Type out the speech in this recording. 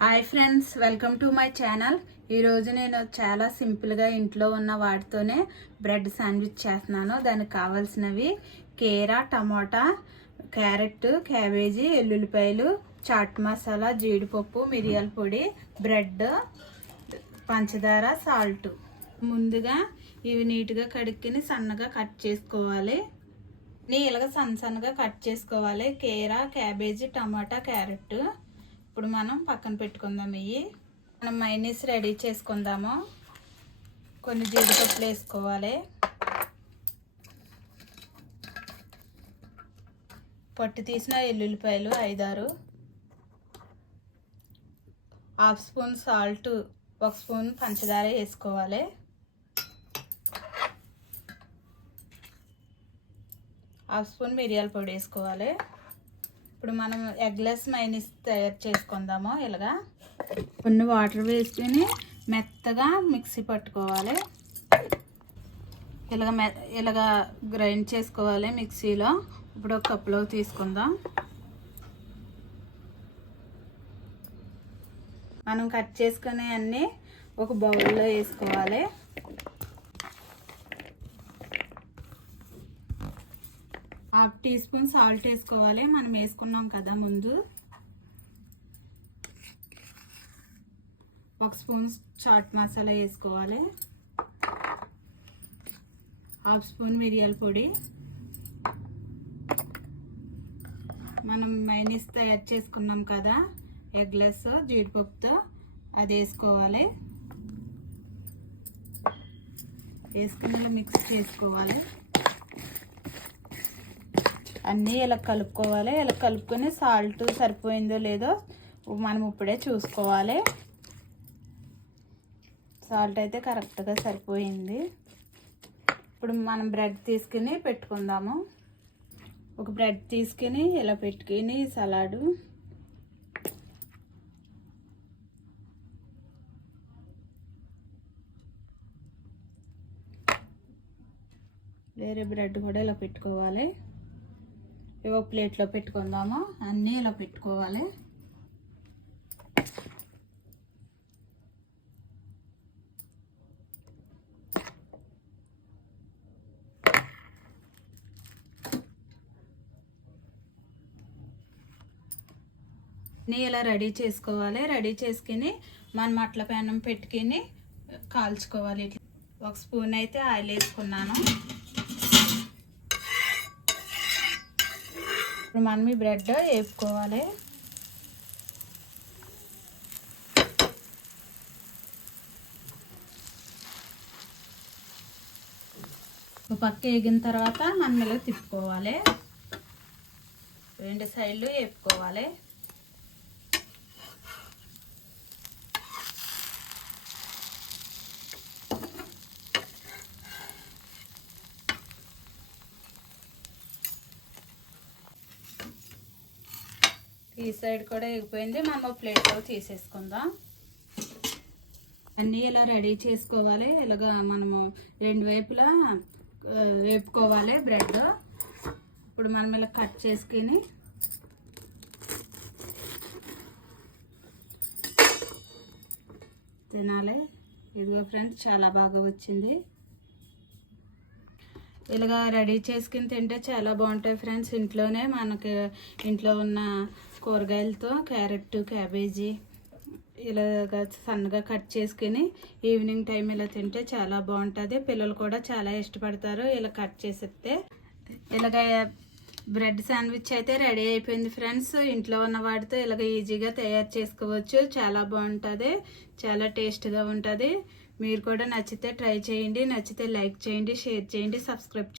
Hi friends, welcome to my channel. ఈరోజు నేను చాలా సింపుల్గా ఇంట్లో ఉన్న వాటితోనే బ్రెడ్ శాండ్విచ్ చేస్తున్నాను. దానికి కావాల్సినవి కీరా, టమాటా, క్యారెట్, క్యాబేజీ, ఎల్లుల్లిపాయలు, చాట్ మసాలా, జీడిపప్పు, మిరియాల పొడి, బ్రెడ్, పంచదార, సాల్ట్. ముందుగా ఇవి నీట్గా కడుక్కుని సన్నగా కట్ చేసుకోవాలి. నీళ్ళగా సన్నగా కట్ చేసుకోవాలి. కీరా, క్యాబేజీ, టమాటా, క్యారెట్. ఇప్పుడు మనం పక్కన పెట్టుకుందాం. మనం మైనీస్ రెడీ చేసుకుందాము. కొన్ని జీడిపప్పులు వేసుకోవాలి. పొట్టు తీసిన ఎల్లుల్లిపాయలు 5-6, హాఫ్ స్పూన్ సాల్ట్, 1 స్పూన్ పంచదార వేసుకోవాలి. హాఫ్ స్పూన్ మిరియాల పొడి వేసుకోవాలి. ఇప్పుడు మనం ఎగ్లెస్ మైనీస్ తయారు చేసుకుందాము. ఇలాగా కొన్ని వాటర్ వేసుకొని మెత్తగా మిక్సీ పట్టుకోవాలి. ఇలాగా గ్రైండ్ చేసుకోవాలి మిక్సీలో. ఇప్పుడు ఒక కప్లో తీసుకుందాం. మనం కట్ చేసుకునే అన్నీ ఒక బౌల్లో వేసుకోవాలి. హాఫ్ టీ స్పూన్ సాల్ట్ వేసుకోవాలి. మనం వేసుకున్నాం కదా ముందు. 1 స్పూన్ చాట్ మసాలా వేసుకోవాలి. హాఫ్ స్పూన్ మిరియాల పొడి. మనం మైనీస్ తయారు చేసుకున్నాం కదా ఎగ్లెస్ జీడిపప్పుతో, అది వేసుకోవాలి. వేసుకుని మిక్స్ చేసుకోవాలి. అన్నీ ఇలా కలుపుకోవాలి. ఇలా కలుపుకొని సాల్ట్ సరిపోయిందో లేదో మనం ఇప్పుడే చూసుకోవాలి. సాల్ట్ అయితే కరెక్ట్గా సరిపోయింది. ఇప్పుడు మనం బ్రెడ్ తీసుకుని పెట్టుకుందాము. ఒక బ్రెడ్ తీసుకుని ఇలా పెట్టుకుని సలాడు వేరే బ్రెడ్ కూడా ఇలా పెట్టుకోవాలి. ఇవో ప్లేట్లో పెట్టుకుందాము. అన్నీ ఇలా పెట్టుకోవాలి. అన్నీ ఇలా రెడీ చేసుకోవాలి. రెడీ చేసుకుని మనం అట్ల పెనం పెట్టుకుని కాల్చుకోవాలి. 1 స్పూన్ అయితే ఆయిల్ వేసుకున్నాను. ఇప్పుడు మనం ఈ బ్రెడ్ వేపుకోవాలి. ఒక పక్క వేగిన తర్వాత మనం ఇలా తిప్పుకోవాలి. 2 సైడ్లు వేపుకోవాలి. ఈ సైడ్ కూడా ఎగిపోయింది. మనం ప్లేట్లో తీసేసుకుందాం. అన్నీ ఇలా రెడీ చేసుకోవాలి. ఇలాగా మనము 2 వైపులా వేపుకోవాలి బ్రెడ్. ఇప్పుడు మనం ఇలా కట్ చేసుకుని తినాలి. ఇదిగో ఫ్రెండ్స్, చాలా బాగా వచ్చింది. ఇలాగా రెడీ చేసుకుని తింటే చాలా బాగుంటాయి ఫ్రెండ్స్. ఇంట్లోనే మనకి ఇంట్లో ఉన్న కూరగాయలతో క్యారెట్, క్యాబేజీ ఇలాగా సన్నగా కట్ చేసుకుని ఈవినింగ్ టైం ఇలా తింటే చాలా బాగుంటుంది. పిల్లలు కూడా చాలా ఇష్టపడతారు ఇలా కట్ చేసిస్తే. ఇలాగ బ్రెడ్ శాండ్విచ్ అయితే రెడీ అయిపోయింది ఫ్రెండ్స్. ఇంట్లో ఉన్న వాటితో ఇలాగ ఈజీగా తయారు చేసుకోవచ్చు. చాలా బాగుంటుంది, చాలా టేస్ట్గా ఉంటుంది. మీరు కూడా నచ్చితే ట్రై చేయండి. నచ్చితే లైక్ చేయండి, షేర్ చేయండి, సబ్స్క్రైబ్